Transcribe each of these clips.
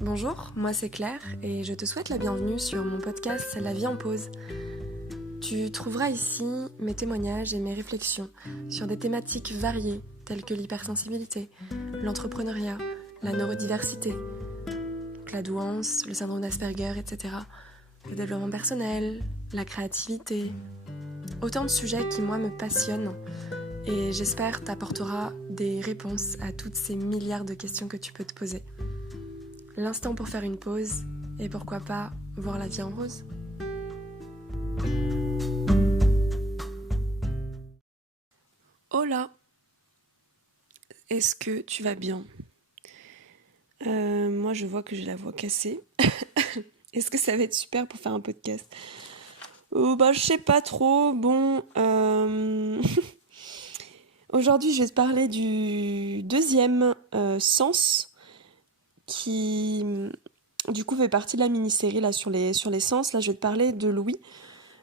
Bonjour, moi c'est Claire et je te souhaite la bienvenue sur mon podcast La vie en pause. Tu trouveras ici mes témoignages et mes réflexions sur des thématiques variées telles que l'hypersensibilité, l'entrepreneuriat, la neurodiversité, donc la douance, le syndrome d'Asperger, etc. Le développement personnel, la créativité. Autant de sujets qui moi me passionnent et j'espère t'apportera des réponses à toutes ces milliards de questions que tu peux te poser. L'instant pour faire une pause et pourquoi pas voir la vie en rose. Hola, est-ce que tu vas bien? Moi je vois que j'ai la voix cassée. Est-ce que ça va être super pour faire un podcast? Je sais pas trop. Bon, aujourd'hui je vais te parler du deuxième sens qui du coup fait partie de la mini-série là sur les sens. Là je vais te parler de l'ouïe.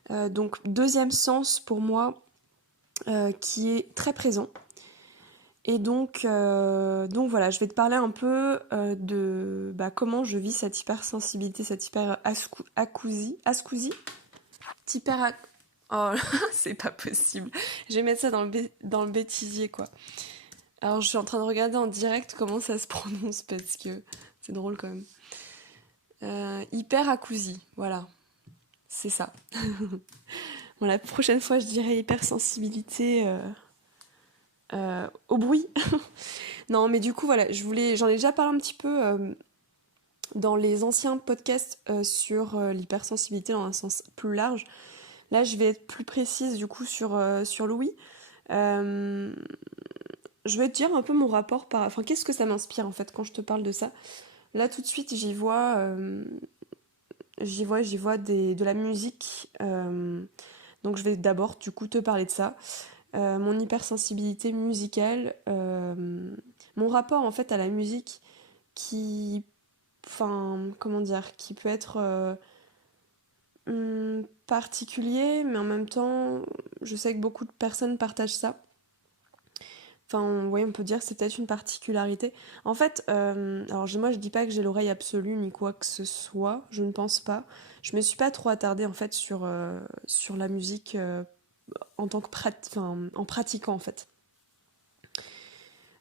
Donc deuxième sens pour moi qui est très présent. Et donc voilà, je vais te parler un peu de comment je vis cette hypersensibilité, cette hyperacousie. Oh, c'est pas possible. Je vais mettre ça dans le bêtisier, quoi. Alors, je suis en train de regarder en direct comment ça se prononce, parce que c'est drôle, quand même. Hyperacousie, voilà. C'est ça. Bon, la prochaine fois, je dirais hypersensibilité au bruit. Non, mais du coup, voilà, j'en ai déjà parlé un petit peu dans les anciens podcasts sur l'hypersensibilité dans un sens plus large. Là, je vais être plus précise du coup sur l'ouïe. Je vais te dire un peu mon rapport Enfin, qu'est-ce que ça m'inspire en fait quand je te parle de ça. Là, tout de suite, j'y vois de la musique. Donc, je vais d'abord du coup te parler de ça. Mon hypersensibilité musicale, mon rapport en fait à la musique qui, enfin, comment dire, qui peut être particulier, mais en même temps, je sais que beaucoup de personnes partagent ça. Enfin, oui, on peut dire que c'est peut-être une particularité. En fait, alors moi je dis pas que j'ai l'oreille absolue ni quoi que ce soit, je ne pense pas. Je me suis pas trop attardée en fait sur la musique en tant que en pratiquant en fait.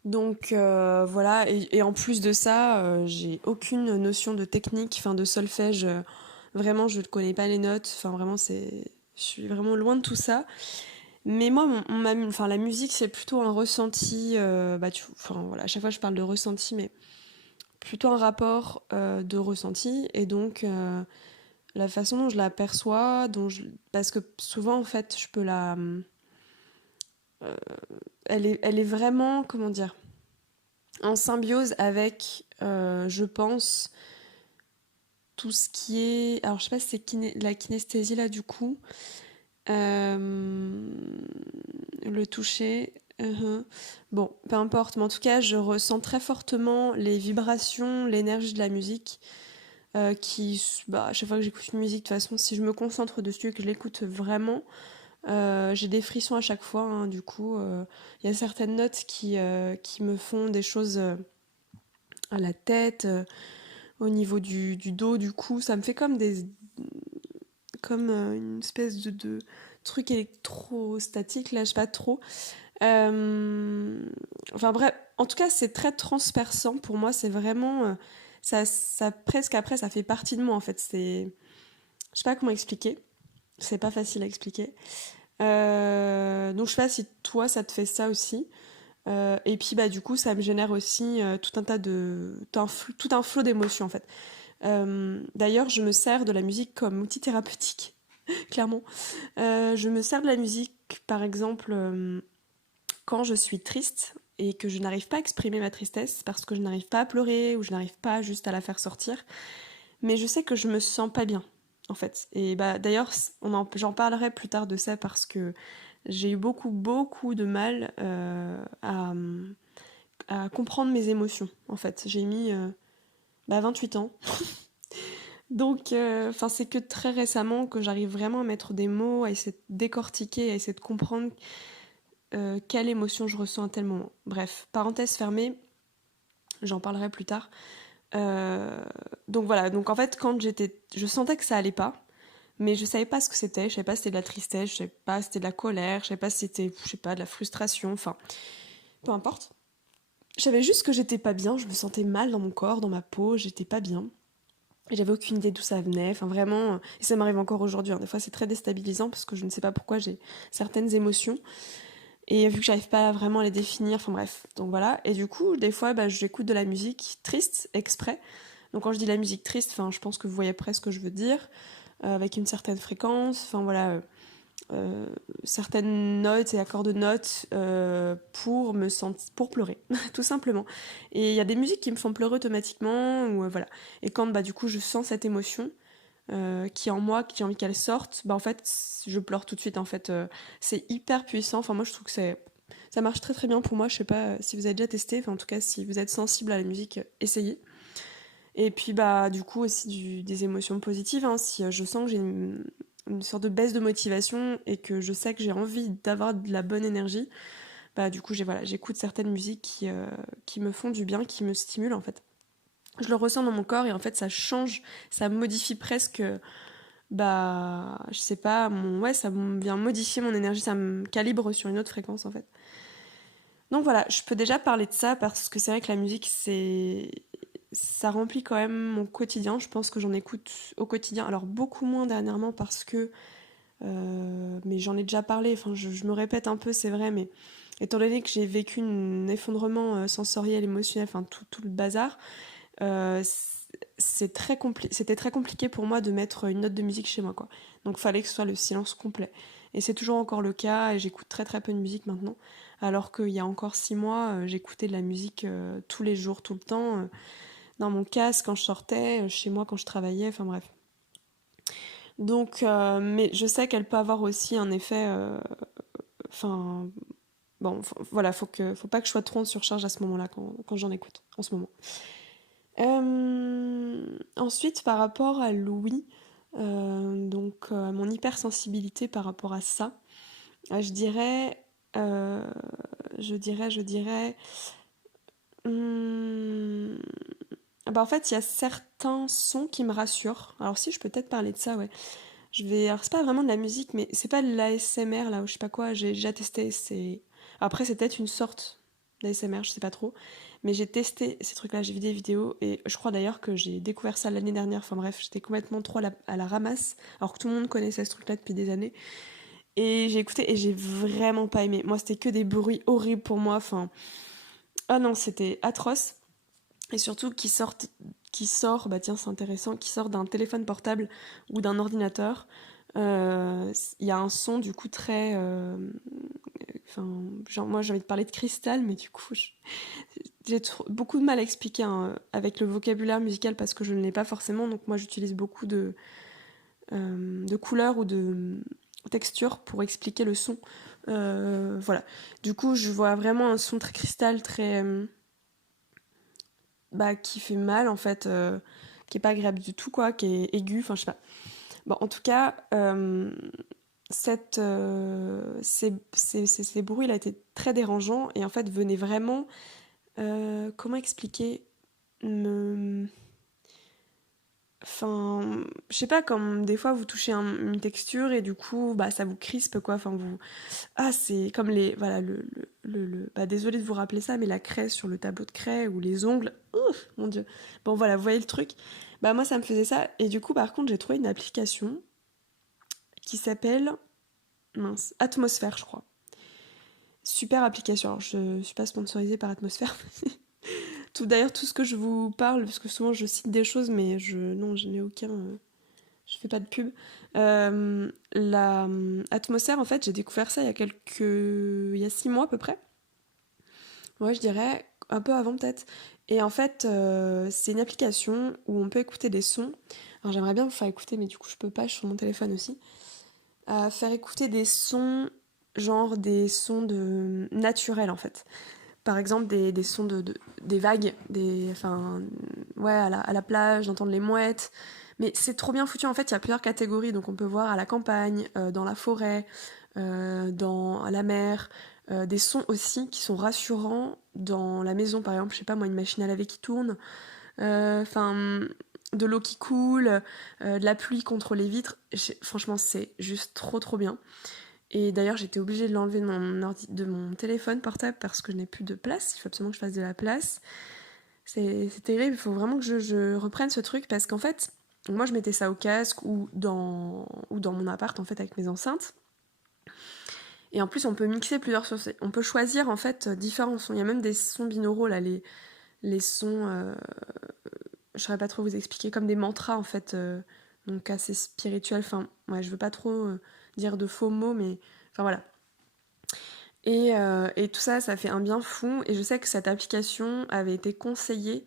Donc voilà, et en plus de ça, j'ai aucune notion de technique, enfin de solfège. Vraiment, je ne connais pas les notes. Enfin vraiment, je suis vraiment loin de tout ça. Mais moi, la musique, c'est plutôt un ressenti. Voilà, à chaque fois, je parle de ressenti, mais plutôt un rapport de ressenti. Et donc, la façon dont je la perçois, parce que souvent, en fait, je peux elle est vraiment, comment dire, en symbiose avec, je pense, tout ce qui est. Alors, je sais pas si c'est la kinesthésie là, du coup. Le toucher. Bon, peu importe, mais en tout cas, je ressens très fortement les vibrations, l'énergie de la musique à chaque fois que j'écoute une musique, de toute façon, si je me concentre dessus et que je l'écoute vraiment, j'ai des frissons à chaque fois, hein, du coup, il y a certaines notes qui me font des choses à la tête, au niveau du dos, du cou, ça me fait comme une espèce de truc électrostatique, là, je sais pas trop. Enfin bref, en tout cas, c'est très transperçant pour moi, c'est vraiment... ça presque après, ça fait partie de moi, en fait. Je sais pas comment expliquer, c'est pas facile à expliquer. Donc je sais pas si toi, ça te fait ça aussi. Et puis du coup, ça me génère aussi tout un flot d'émotions, en fait. D'ailleurs, je me sers de la musique comme outil thérapeutique, clairement. Je me sers de la musique, par exemple, quand je suis triste et que je n'arrive pas à exprimer ma tristesse parce que je n'arrive pas à pleurer ou je n'arrive pas juste à la faire sortir. Mais je sais que je me sens pas bien, en fait. Et d'ailleurs, j'en parlerai plus tard de ça parce que j'ai eu beaucoup, beaucoup de mal à comprendre mes émotions, en fait. J'ai mis 28 ans Donc, enfin, c'est que très récemment que j'arrive vraiment à mettre des mots, à essayer de décortiquer, à essayer de comprendre quelle émotion je ressens à tel moment. Bref, parenthèse fermée, j'en parlerai plus tard. Euh, donc voilà, donc en fait, je sentais que ça allait pas, mais je savais pas ce que c'était. Je savais pas si c'était de la tristesse, je savais pas si c'était de la colère, je savais pas si c'était, je sais pas, de la frustration, enfin, peu importe. Je savais juste que j'étais pas bien, je me sentais mal dans mon corps, dans ma peau, j'étais pas bien. Et j'avais aucune idée d'où ça venait, enfin vraiment, et ça m'arrive encore aujourd'hui, hein. Des fois c'est très déstabilisant parce que je ne sais pas pourquoi j'ai certaines émotions, et vu que j'arrive pas vraiment à les définir, enfin bref, donc voilà. Et du coup, des fois, bah, j'écoute de la musique triste, exprès. Donc quand je dis la musique triste, enfin je pense que vous voyez presque ce que je veux dire, avec une certaine fréquence, enfin voilà, euh, certaines notes et accords de notes pour pleurer, tout simplement. Et il y a des musiques qui me font pleurer automatiquement, ou voilà. Et quand bah du coup je sens cette émotion qui est en moi, qui j'ai envie qu'elle sorte, bah en fait je pleure tout de suite. En fait, c'est hyper puissant. Enfin moi je trouve que ça marche très très bien pour moi. Je sais pas si vous avez déjà testé. Enfin en tout cas si vous êtes sensible à la musique, essayez. Et puis bah du coup aussi des émotions positives, hein. Si je sens que j'ai une sorte de baisse de motivation et que je sais que j'ai envie d'avoir de la bonne énergie, bah du coup j'écoute certaines musiques qui me font du bien, qui me stimulent en fait. Je le ressens dans mon corps et en fait ça change, ça modifie presque, bah je sais pas, ouais, ça vient modifier mon énergie, ça me calibre sur une autre fréquence en fait. Donc voilà, je peux déjà parler de ça parce que c'est vrai que la musique, ça remplit quand même mon quotidien. Je pense que j'en écoute au quotidien. Alors beaucoup moins dernièrement parce que, mais j'en ai déjà parlé. Enfin, je me répète un peu, c'est vrai, mais étant donné que j'ai vécu un effondrement sensoriel, émotionnel, enfin tout le bazar, euh, c'était très compliqué pour moi de mettre une note de musique chez moi, quoi. Donc fallait que ce soit le silence complet. Et c'est toujours encore le cas, et j'écoute très très peu de musique maintenant. Alors qu'il y a encore 6 mois, j'écoutais de la musique tous les jours, tout le temps, dans mon casque quand je sortais, chez moi quand je travaillais, enfin bref. Donc, mais je sais qu'elle peut avoir aussi un effet, enfin, bon, voilà, faut pas que je sois trop en surcharge à ce moment-là quand j'en écoute, en ce moment. Ensuite, par rapport à Louis, donc mon hypersensibilité par rapport à ça, je dirais, euh, je dirais, hum, bah en fait, il y a certains sons qui me rassurent. Alors si, je peux peut-être parler de ça, ouais. Alors c'est pas vraiment de la musique, mais c'est pas de l'ASMR là, ou je sais pas quoi. J'ai déjà testé. Après, c'est peut-être une sorte d'ASMR, je sais pas trop. Mais j'ai testé ces trucs-là, j'ai vu des vidéos et je crois d'ailleurs que j'ai découvert ça l'année dernière. Enfin bref, j'étais complètement trop à la ramasse, alors que tout le monde connaissait ce truc-là depuis des années. Et j'ai écouté et j'ai vraiment pas aimé. Moi, c'était que des bruits horribles pour moi. Enfin, ah non, c'était atroce. Et surtout qui sort, bah tiens, c'est intéressant, qui sort d'un téléphone portable ou d'un ordinateur. Il y a un son du coup très, enfin, genre moi j'ai envie de parler de cristal, mais du coup j'ai beaucoup de mal à expliquer, hein, avec le vocabulaire musical parce que je ne l'ai pas forcément. Donc moi j'utilise beaucoup de couleurs ou de textures pour expliquer le son. Voilà. Du coup je vois vraiment un son très cristal, très bah, qui fait mal en fait, qui est pas agréable du tout, quoi, qui est aigu, enfin je sais pas. Bon, en tout cas, ces bruits, il a été très dérangeant et en fait venaient vraiment, comment expliquer, me, enfin, je sais pas, comme des fois vous touchez une texture et du coup, bah ça vous crispe, quoi, enfin vous, ah c'est comme les, voilà, bah désolé de vous rappeler ça, mais la craie sur le tableau de craie ou les ongles, ouf, mon dieu. Bon voilà, vous voyez le truc. Bah moi ça me faisait ça et du coup par contre j'ai trouvé une application qui s'appelle, mince, Atmosphère je crois. Super application. Alors je suis pas sponsorisée par Atmosphère. D'ailleurs tout ce que je vous parle, parce que souvent je cite des choses mais non je n'ai aucun, je fais pas de pub. La Atmosphère en fait j'ai découvert ça il y a 6 mois à peu près. Ouais, je dirais un peu avant peut-être. Et en fait, c'est une application où on peut écouter des sons. Alors j'aimerais bien vous faire écouter, mais du coup je peux pas, je suis sur mon téléphone aussi. Faire écouter des sons, genre des sons naturels en fait. Par exemple des sons des vagues, enfin, ouais, à la plage, d'entendre les mouettes. Mais c'est trop bien foutu, en fait, il y a plusieurs catégories, donc on peut voir à la campagne, dans la forêt, dans la mer, des sons aussi qui sont rassurants dans la maison, par exemple, je sais pas moi, une machine à laver qui tourne, enfin, de l'eau qui coule, de la pluie contre les vitres. Franchement, c'est juste trop trop bien. Et d'ailleurs, j'étais obligée de l'enlever de mon téléphone portable parce que je n'ai plus de place. Il faut absolument que je fasse de la place. C'est terrible, il faut vraiment que je reprenne ce truc parce qu'en fait, moi je mettais ça au casque ou dans mon appart en fait avec mes enceintes. Et en plus, on peut mixer plusieurs sons. On peut choisir en fait différents sons. Il y a même des sons binauraux là, les sons. Je saurais pas trop vous expliquer, comme des mantras en fait, donc assez spirituels. Enfin, ouais, je veux pas trop dire de faux mots, mais enfin voilà. Et tout ça, ça fait un bien fou. Et je sais que cette application avait été conseillée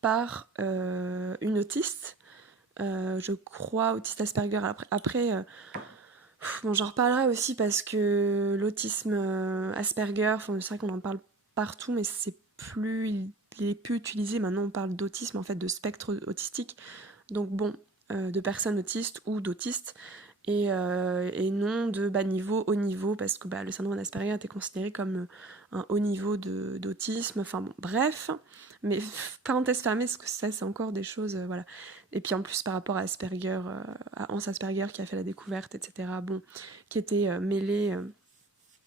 par une autiste, je crois, autiste Asperger. Après bon, j'en reparlerai aussi parce que l'autisme Asperger, enfin, c'est vrai qu'on en parle partout, mais il est plus utilisé. Maintenant, on parle d'autisme, en fait, de spectre autistique. Donc bon, de personnes autistes ou d'autistes. Et non de bas niveau, haut niveau, parce que le syndrome d'Asperger était considéré comme un haut niveau d'autisme. Enfin bon, bref. Mais parenthèse fermée, parce que ça, c'est encore des choses, voilà. Et puis en plus, par rapport à Asperger, à Hans Asperger qui a fait la découverte, etc., bon, qui était mêlé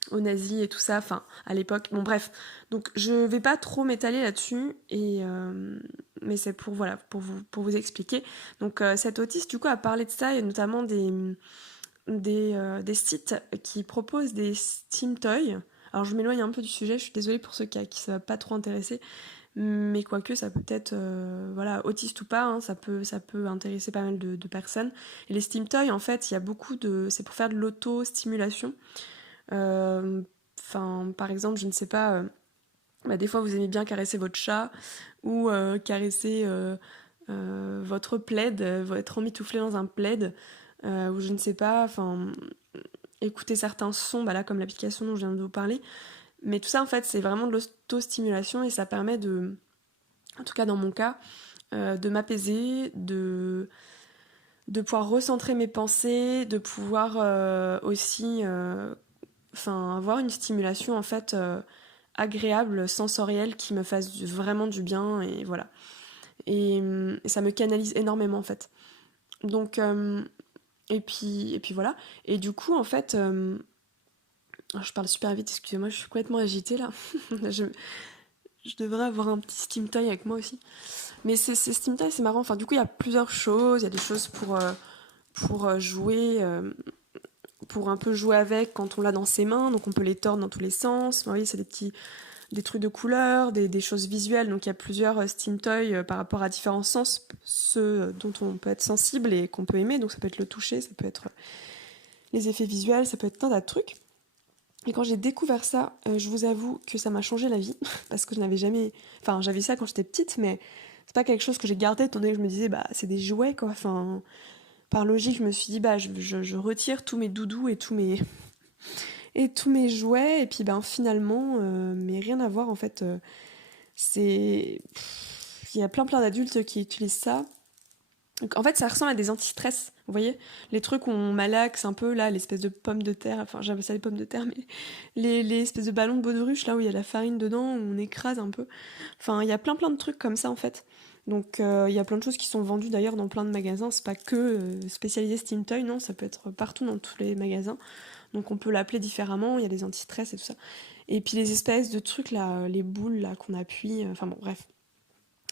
aux nazis et tout ça, enfin, à l'époque. Bon, bref. Donc, je vais pas trop m'étaler là-dessus, mais c'est pour, voilà, pour vous expliquer. Donc, cet autiste, du coup, a parlé de ça, et notamment des sites qui proposent des Steam Toys. Alors, je m'éloigne un peu du sujet, je suis désolée pour ceux qui ça va pas trop intéresser, mais quoique, ça peut être, voilà, autiste ou pas, hein, ça peut intéresser pas mal de personnes. Et les Steam Toys, en fait, il y a beaucoup de... C'est pour faire de l'auto-stimulation. Enfin, par exemple, je ne sais pas, des fois vous aimez bien caresser votre chat ou caresser votre plaid, être emmitouflé dans un plaid, ou je ne sais pas, enfin, écouter certains sons, là comme l'application dont je viens de vous parler. Mais tout ça en fait c'est vraiment de l'auto-stimulation et ça permet de, en tout cas dans mon cas, de m'apaiser, de pouvoir recentrer mes pensées, de pouvoir aussi avoir une stimulation en fait agréable, sensorielle qui me fasse vraiment du bien et voilà. Et ça me canalise énormément en fait. Donc et puis voilà. Et du coup en fait je parle super vite, excusez-moi, je suis complètement agitée là. je devrais avoir un petit Steam Toy avec moi aussi. Mais c'est Steam Toy, c'est marrant. Enfin, du coup, il y a plusieurs choses. Il y a des choses pour jouer, pour un peu jouer avec quand on l'a dans ses mains. Donc, on peut les tordre dans tous les sens. Enfin, vous voyez, c'est des trucs de couleurs, des choses visuelles. Donc, il y a plusieurs Steam Toys par rapport à différents sens. Ceux dont on peut être sensible et qu'on peut aimer. Donc, ça peut être le toucher, ça peut être les effets visuels, ça peut être plein de trucs. Et quand j'ai découvert ça, je vous avoue que ça m'a changé la vie, parce que je n'avais jamais... Enfin, j'avais ça quand j'étais petite, mais c'est pas quelque chose que j'ai gardé, étant donné que je me disais, c'est des jouets, quoi. Enfin, par logique, je me suis dit, je retire tous mes doudous et tous mes jouets, et puis, finalement, mais rien à voir, en fait. C'est... Il y a plein d'adultes qui utilisent ça. Donc, en fait, ça ressemble à des anti-stress, vous voyez? Les trucs où on malaxe un peu, là, l'espèce de pomme de terre, enfin, j'appelle ça les pommes de terre, mais les espèces de ballons de baudruche, là où il y a la farine dedans, où on écrase un peu. Enfin, il y a plein de trucs comme ça, en fait. Donc, il y a plein de choses qui sont vendues d'ailleurs dans plein de magasins. C'est pas que spécialisé Steam Toy, non, ça peut être partout dans tous les magasins. Donc, on peut l'appeler différemment, il y a des anti-stress et tout ça. Et puis, les espèces de trucs, là, les boules, là, qu'on appuie, enfin bon, bref.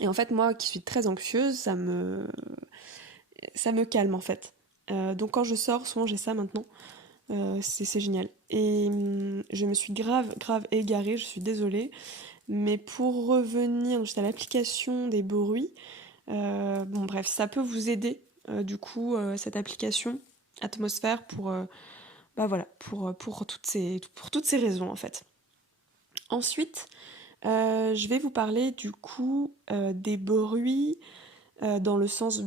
Et en fait, moi qui suis très anxieuse, ça me calme en fait. Donc quand je sors, souvent j'ai ça maintenant. C'est génial. Et je me suis grave égarée, je suis désolée. Mais pour revenir juste à l'application des bruits, bon bref, ça peut vous aider du coup cette application Atmosphère pour voilà pour toutes ces raisons en fait. Ensuite, je vais vous parler du coup des bruits dans le sens,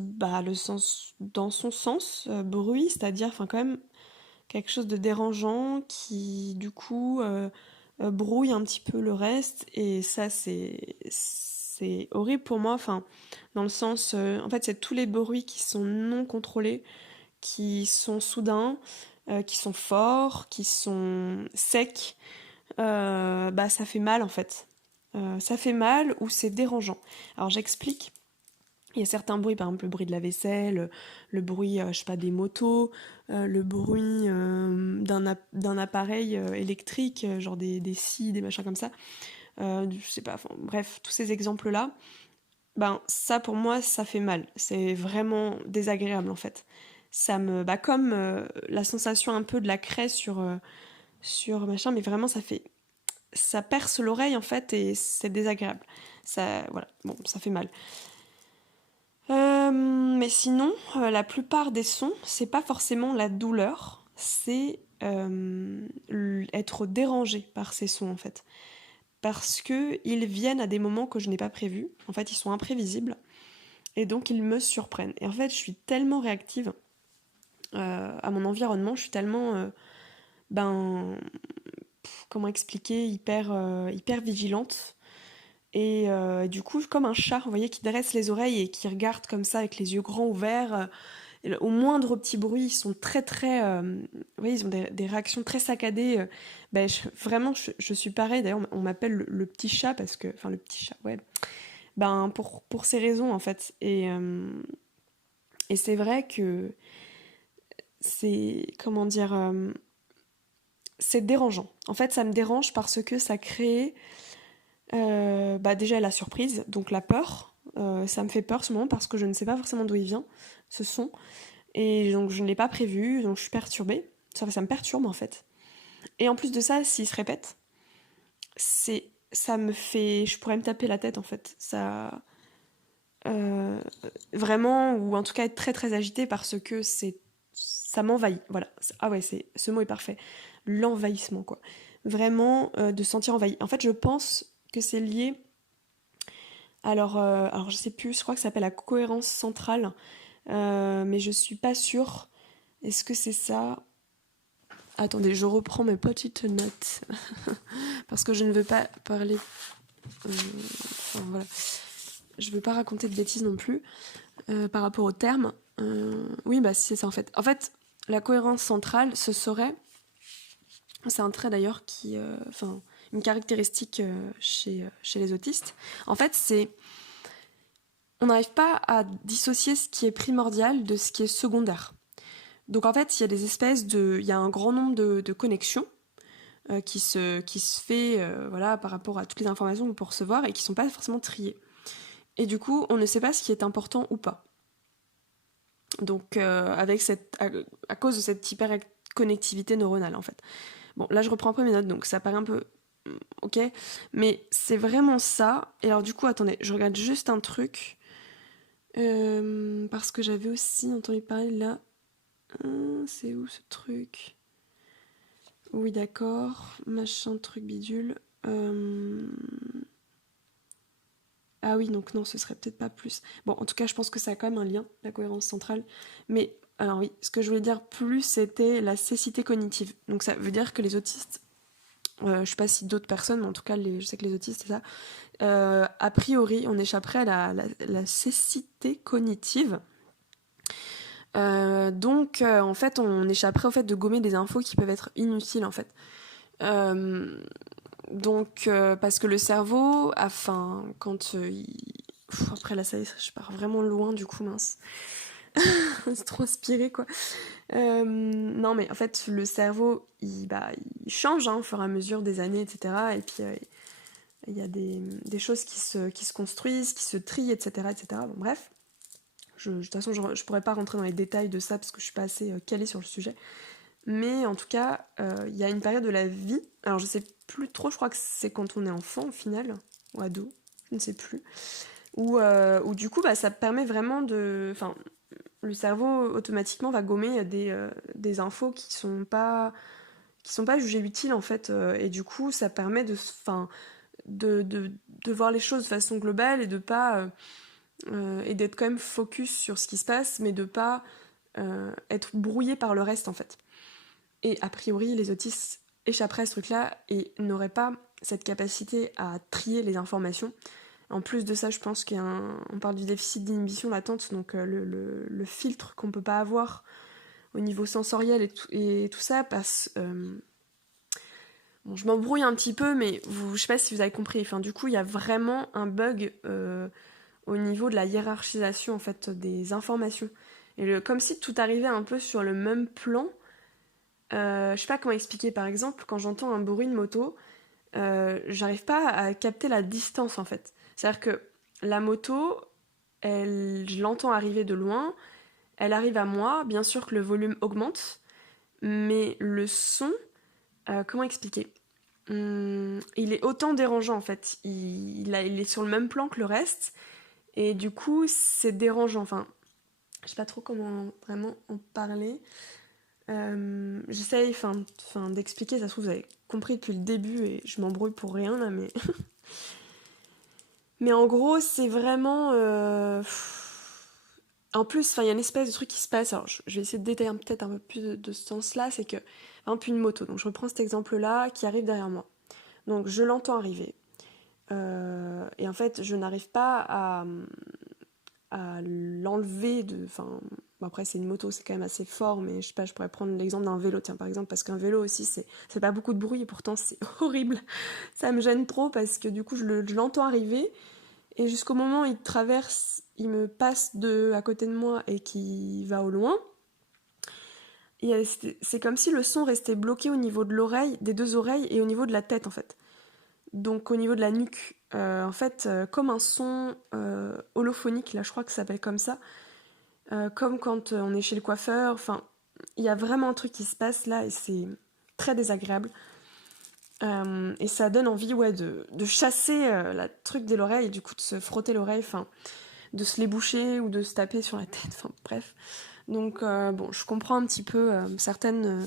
dans son sens, bruit, c'est-à-dire, enfin, quand même quelque chose de dérangeant qui, du coup, brouille un petit peu le reste, et ça, c'est horrible pour moi, enfin, dans le sens, en fait, c'est tous les bruits qui sont non contrôlés, qui sont soudains, qui sont forts, qui sont secs, bah ça fait mal en fait. Ça fait mal ou c'est dérangeant. Alors j'explique. Il y a certains bruits, par exemple le bruit de la vaisselle, le bruit, je sais pas, des motos, le bruit d'un appareil électrique, genre des scies, des machins comme ça. Je sais pas, enfin, bref, tous ces exemples-là, ben ça pour moi, ça fait mal. C'est vraiment désagréable en fait. Ça me, bah comme la sensation un peu de la craie sur machin, mais vraiment ça perce l'oreille en fait et c'est désagréable. Ça, voilà, bon, ça fait mal. Mais sinon, la plupart des sons, c'est pas forcément la douleur, c'est être dérangé par ces sons en fait. Parce que ils viennent à des moments que je n'ai pas prévus. En fait, ils sont imprévisibles et donc ils me surprennent. Et en fait, je suis tellement réactive à mon environnement, je suis tellement, ben, comment expliquer, hyper vigilante. Et du coup, comme un chat, vous voyez, qui dresse les oreilles et qui regarde comme ça avec les yeux grands ouverts. Au moindre petit bruit, ils sont très. Vous voyez, ils ont des réactions très saccadées. Ben, vraiment, je suis pareil. D'ailleurs, on m'appelle le petit chat parce que. Enfin, le petit chat, ouais. Ben, pour ces raisons, en fait. Et c'est vrai que c'est. Comment dire c'est dérangeant. En fait, ça me dérange parce que ça crée bah déjà la surprise, donc la peur. Ça me fait peur ce moment parce que je ne sais pas forcément d'où il vient, ce son. Et donc je ne l'ai pas prévu, donc je suis perturbée. Ça me perturbe en fait. Et en plus de ça, s'il se répète, ça me fait... Je pourrais me taper la tête en fait. Ça... euh, vraiment, ou en tout cas être très agitée parce que ça m'envahit. Voilà. Ah ouais, ce mot est parfait. L'envahissement quoi. Vraiment de se sentir envahi. En fait, je pense que c'est lié. Alors je sais plus, je crois que ça s'appelle la cohérence centrale, mais je suis pas sûre. Est-ce que c'est ça? Attendez, je reprends mes petites notes parce que je ne veux pas parler. Enfin voilà, je veux pas raconter de bêtises non plus par rapport au terme. Oui, bah si c'est ça en fait. En fait, la cohérence centrale, ce serait, c'est un trait d'ailleurs qui, enfin, une caractéristique chez les autistes. En fait, on n'arrive pas à dissocier ce qui est primordial de ce qui est secondaire. Donc en fait, il y a un grand nombre de connexions qui se fait voilà, par rapport à toutes les informations qu'on peut recevoir et qui ne sont pas forcément triées. Et du coup, on ne sait pas ce qui est important ou pas. Donc à cause de cette hyper-connectivité neuronale en fait. Bon, là je reprends un peu mes notes, donc ça paraît un peu ok, mais c'est vraiment ça. Et alors du coup, attendez, je regarde juste un truc. Parce que j'avais aussi entendu parler là. C'est où ce truc? Oui, d'accord. Machin, truc bidule. Ah oui, donc non, ce serait peut-être pas plus. Bon, en tout cas, je pense que ça a quand même un lien, la cohérence centrale. Mais, alors oui, ce que je voulais dire plus, c'était la cécité cognitive. Donc ça veut dire que les autistes, je sais pas si d'autres personnes, mais en tout cas, je sais que les autistes, c'est ça. A priori, on échapperait à la cécité cognitive. Donc, en fait, on échapperait au fait de gommer des infos qui peuvent être inutiles, en fait. Euh, donc, parce que le cerveau, enfin, quand après là, ça y est, je pars vraiment loin, du coup, mince. C'est trop inspiré, quoi. Non, mais en fait, le cerveau, il change hein, au fur et à mesure des années, etc. Et puis, il y a des choses qui se construisent, qui se trient, etc. etc. Bon, bref. De toute façon, je pourrais pas rentrer dans les détails de ça parce que je suis pas assez calée sur le sujet. Mais en tout cas, il y a une période de la vie, alors je sais plus trop, je crois que c'est quand on est enfant au final, ou ado, je ne sais plus, où du coup, bah, ça permet vraiment de... Enfin, le cerveau automatiquement va gommer des infos qui sont pas jugées utiles en fait, et du coup, ça permet enfin, de voir les choses de façon globale et de pas... et d'être quand même focus sur ce qui se passe, mais de pas être brouillé par le reste en fait. Et a priori, les autistes échapperaient à ce truc-là et n'auraient pas cette capacité à trier les informations. En plus de ça, je pense on parle du déficit d'inhibition latente, donc le filtre qu'on peut pas avoir au niveau sensoriel et tout ça passe. Bon, je m'embrouille un petit peu, mais je sais pas si vous avez compris. Enfin, du coup, il y a vraiment un bug au niveau de la hiérarchisation en fait des informations. Comme si tout arrivait un peu sur le même plan. Je sais pas comment expliquer. Par exemple, quand j'entends un bruit de moto, j'arrive pas à capter la distance en fait. C'est-à-dire que la moto, je l'entends arriver de loin, elle arrive à moi, bien sûr que le volume augmente, mais le son, comment expliquer? Il est autant dérangeant en fait. Il est sur le même plan que le reste, et du coup c'est dérangeant. Enfin, je sais pas trop comment vraiment en parler. J'essaye d'expliquer, ça se trouve vous avez compris depuis le début et je m'embrouille pour rien là, mais en gros c'est vraiment... En plus, il y a une espèce de truc qui se passe, alors je vais essayer de détailler peut-être un peu plus de ce sens-là, c'est que, par exemple, une moto, donc je reprends cet exemple-là, qui arrive derrière moi. Donc je l'entends arriver, et en fait je n'arrive pas à l'enlever de... Enfin, bon, après c'est une moto, c'est quand même assez fort, mais je sais pas, je pourrais prendre l'exemple d'un vélo, tiens par exemple, parce qu'un vélo aussi c'est pas beaucoup de bruit, et pourtant c'est horrible, ça me gêne trop, parce que du coup je l'entends arriver, et jusqu'au moment où il traverse, il me passe à côté de moi et qui va au loin. C'est comme si le son restait bloqué au niveau de l'oreille, des deux oreilles et au niveau de la tête en fait. Donc au niveau de la nuque, en fait, comme un son holophonique, là je crois que ça s'appelle comme ça, comme quand on est chez le coiffeur, enfin, il y a vraiment un truc qui se passe là et c'est très désagréable. Et ça donne envie ouais, de chasser la truc de l'oreille et du coup de se frotter l'oreille, enfin, de se les boucher ou de se taper sur la tête, enfin bref. Donc bon, je comprends un petit peu certaines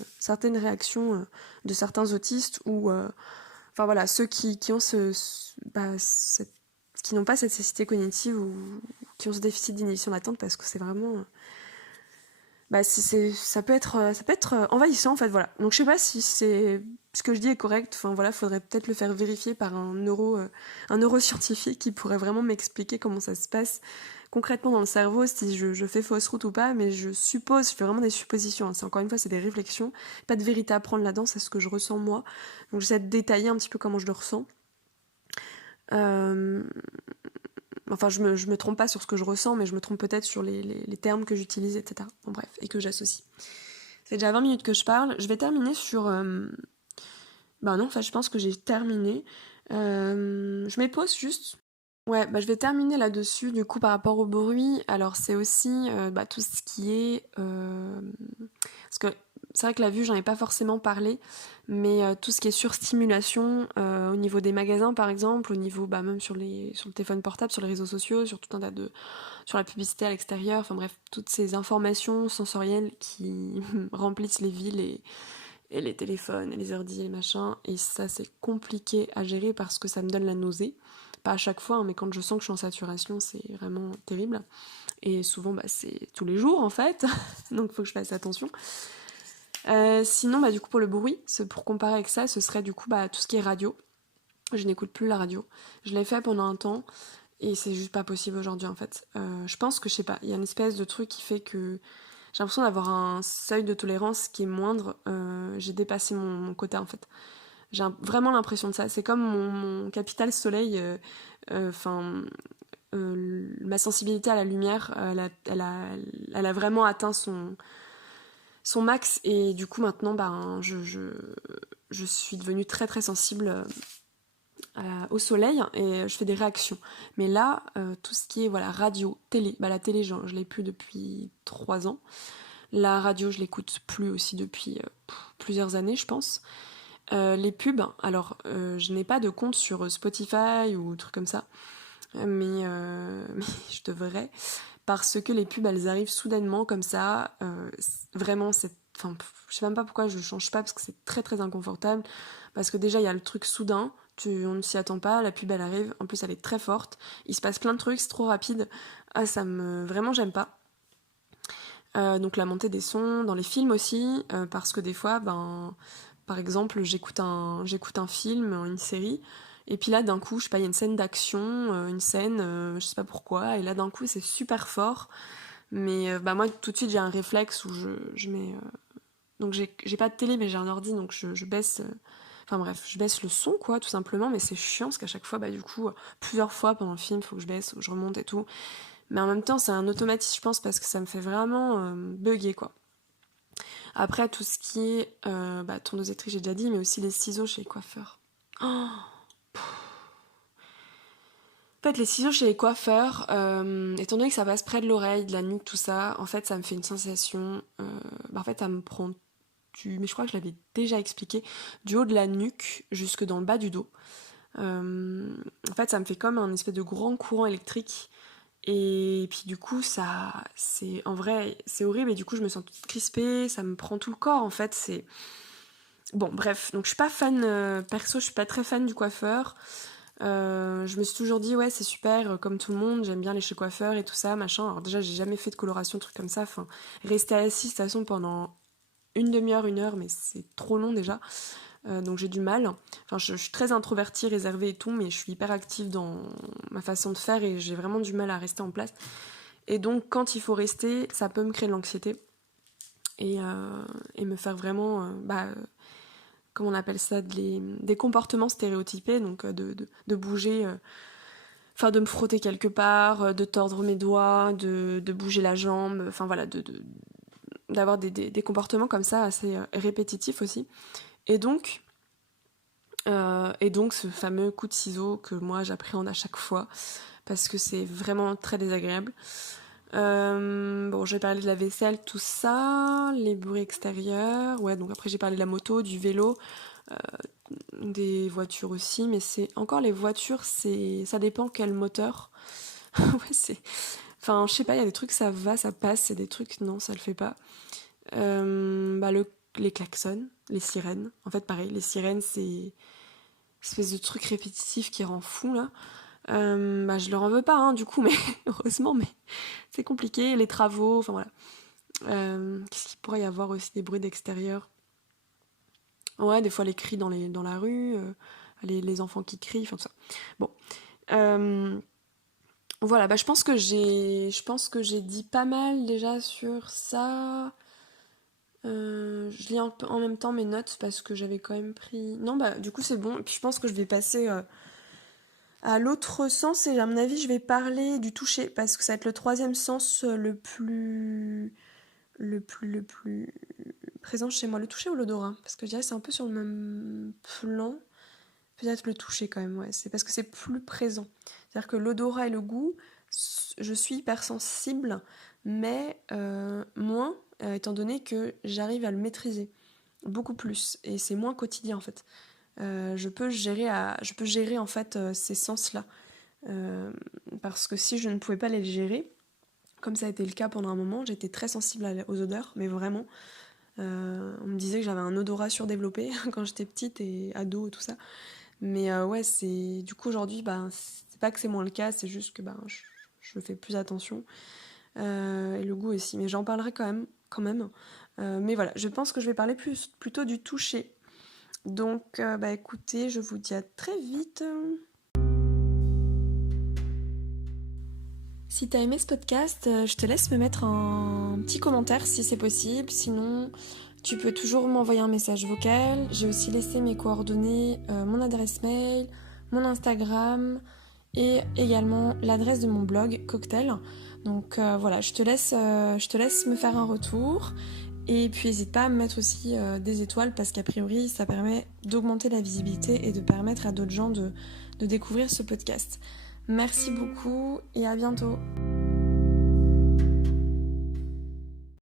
réactions de certains autistes ou enfin voilà, ceux qui ont qui n'ont pas cette cécité cognitive ou qui ont ce déficit d'inhibition latente parce que c'est vraiment ça peut être envahissant en fait, voilà. Donc je sais pas si c'est ce que je dis est correct, enfin voilà, faudrait peut-être le faire vérifier par un neuroscientifique qui pourrait vraiment m'expliquer comment ça se passe concrètement dans le cerveau, si je fais fausse route ou pas, mais je fais vraiment des suppositions, hein. C'est encore une fois, c'est des réflexions, pas de vérité à prendre là-dedans, c'est ce que je ressens moi. Donc j'essaie de détailler un petit peu comment je le ressens. Euh, Enfin, je me trompe pas sur ce que je ressens, mais je me trompe peut-être sur les termes que j'utilise, etc. Bon, bref, et que j'associe. C'est déjà 20 minutes que je parle. Je vais terminer sur... Bah non, en fait, je pense que j'ai terminé. Je m'épose juste. Ouais, bah je vais terminer là-dessus, du coup, par rapport au bruit. Alors, c'est aussi tout ce qui est... Parce que c'est vrai que la vue, j'en ai pas forcément parlé, mais tout ce qui est surstimulation au niveau des magasins, par exemple, au niveau, même sur le téléphone portable, sur les réseaux sociaux, sur tout un tas sur la publicité à l'extérieur, enfin bref, toutes ces informations sensorielles qui remplissent les villes et les téléphones, et les ordi, et les machins, et ça, c'est compliqué à gérer parce que ça me donne la nausée. Pas à chaque fois, hein, mais quand je sens que je suis en saturation, c'est vraiment terrible. Et souvent, c'est tous les jours, en fait, donc il faut que je fasse attention. Sinon, du coup, pour le bruit, pour comparer avec ça, ce serait du coup tout ce qui est radio. Je n'écoute plus la radio. Je l'ai fait pendant un temps, et c'est juste pas possible aujourd'hui, en fait. Je pense que, je sais pas, il y a une espèce de truc qui fait que j'ai l'impression d'avoir un seuil de tolérance qui est moindre. J'ai dépassé mon quota, en fait. J'ai vraiment l'impression de ça. C'est comme mon capital soleil. Ma sensibilité à la lumière, elle a vraiment atteint son max. Et du coup, maintenant, je suis devenue très très sensible au soleil et je fais des réactions. Mais là, tout ce qui est radio, télé, la télé, je l'ai plus depuis 3 ans. La radio, je l'écoute plus aussi depuis plusieurs années, je pense. Les pubs, alors je n'ai pas de compte sur Spotify ou trucs comme ça, mais je devrais, parce que les pubs elles arrivent soudainement comme ça, vraiment je sais même pas pourquoi je change pas parce que c'est très très inconfortable, parce que déjà il y a le truc soudain, on ne s'y attend pas, la pub elle arrive, en plus elle est très forte, il se passe plein de trucs, c'est trop rapide, vraiment j'aime pas. Donc la montée des sons, dans les films aussi, parce que des fois, par exemple, j'écoute un film, une série, Et puis là, d'un coup, je sais pas, il y a une scène d'action, une scène, je sais pas pourquoi, et là, d'un coup, c'est super fort. Mais moi, tout de suite, j'ai un réflexe où je mets... Donc j'ai pas de télé, mais j'ai un ordi, donc je baisse... Enfin bref, je baisse le son, quoi, tout simplement, mais c'est chiant, parce qu'à chaque fois, du coup, plusieurs fois pendant le film, il faut que je baisse, faut que je remonte et tout. Mais en même temps, c'est un automatisme, je pense, parce que ça me fait vraiment bugger, quoi. Après, tout ce qui est tondeuse électrique, j'ai déjà dit, mais aussi les ciseaux chez les coiffeurs. Oh. En fait, les ciseaux chez les coiffeurs, étant donné que ça passe près de l'oreille, de la nuque, tout ça, en fait, ça me fait une sensation... en fait, ça me prend mais je crois que je l'avais déjà expliqué, du haut de la nuque jusque dans le bas du dos. En fait, ça me fait comme un espèce de grand courant électrique. Et puis du coup, en vrai, c'est horrible. Et du coup, je me sens toute crispée, ça me prend tout le corps, en fait. Bon, bref. Donc, je suis pas fan, perso, je suis pas très fan du coiffeur. Je me suis toujours dit, ouais, c'est super, comme tout le monde, j'aime bien aller chez le coiffeur et tout ça, machin. Alors déjà, j'ai jamais fait de coloration, truc comme ça. Enfin, rester assise, de toute façon, pendant une demi-heure, une heure, mais c'est trop long déjà. Donc j'ai du mal. Enfin, je suis très introvertie, réservée et tout, mais je suis hyper active dans ma façon de faire et j'ai vraiment du mal à rester en place. Et donc, quand il faut rester, ça peut me créer de l'anxiété et me faire vraiment, comment on appelle ça, des comportements stéréotypés, donc de bouger, enfin de me frotter quelque part, de tordre mes doigts, de bouger la jambe, enfin voilà, d'avoir des comportements comme ça assez répétitifs aussi. Et donc ce fameux coup de ciseau que moi j'appréhende à chaque fois parce que c'est vraiment très désagréable. J'ai parlé de la vaisselle, tout ça, les bruits extérieurs, ouais, donc après j'ai parlé de la moto, du vélo, des voitures aussi, mais c'est encore les voitures, ça dépend quel moteur. Ouais, enfin, je sais pas, il y a des trucs ça va, ça passe, et des trucs non, ça le fait pas. Les klaxons, les sirènes. En fait, pareil, les sirènes, c'est une espèce de truc répétitif qui rend fou, là. Je leur en veux pas, hein, du coup, mais heureusement, mais c'est compliqué. Les travaux, enfin voilà. Qu'est-ce qu'il pourrait y avoir aussi des bruits d'extérieur? Ouais, des fois les cris dans la rue, les enfants qui crient, enfin tout ça. Bon. Voilà, je pense que j'ai dit pas mal déjà sur ça. Je lis en même temps mes notes parce que j'avais quand même pris... Non, du coup c'est bon. Et puis je pense que je vais passer à l'autre sens et à mon avis je vais parler du toucher parce que ça va être le troisième sens le plus présent chez moi. Le toucher ou l'odorat? Parce que je dirais que c'est un peu sur le même plan. Peut-être le toucher quand même, ouais. C'est parce que c'est plus présent. C'est-à-dire que l'odorat et le goût, je suis hypersensible, mais moins, étant donné que j'arrive à le maîtriser beaucoup plus. Et c'est moins quotidien en fait. Je peux gérer en fait ces sens-là. Parce que si je ne pouvais pas les gérer, comme ça a été le cas pendant un moment, j'étais très sensible aux odeurs, mais vraiment. On me disait que j'avais un odorat surdéveloppé quand j'étais petite et ado et tout ça. Mais ouais, c'est... Du coup, aujourd'hui, c'est pas que c'est moins le cas, c'est juste que je fais plus attention. Et le goût aussi, mais j'en parlerai quand même. Mais voilà, je pense que je vais parler plutôt du toucher. Donc, écoutez, je vous dis à très vite. Si t'as aimé ce podcast, je te laisse me mettre un petit commentaire si c'est possible. Sinon, tu peux toujours m'envoyer un message vocal. J'ai aussi laissé mes coordonnées, mon adresse mail, mon Instagram et également l'adresse de mon blog Cocktail. Donc voilà, je te laisse me faire un retour. Et puis n'hésite pas à me mettre aussi des étoiles parce qu'a priori ça permet d'augmenter la visibilité et de permettre à d'autres gens de découvrir ce podcast. Merci beaucoup et à bientôt.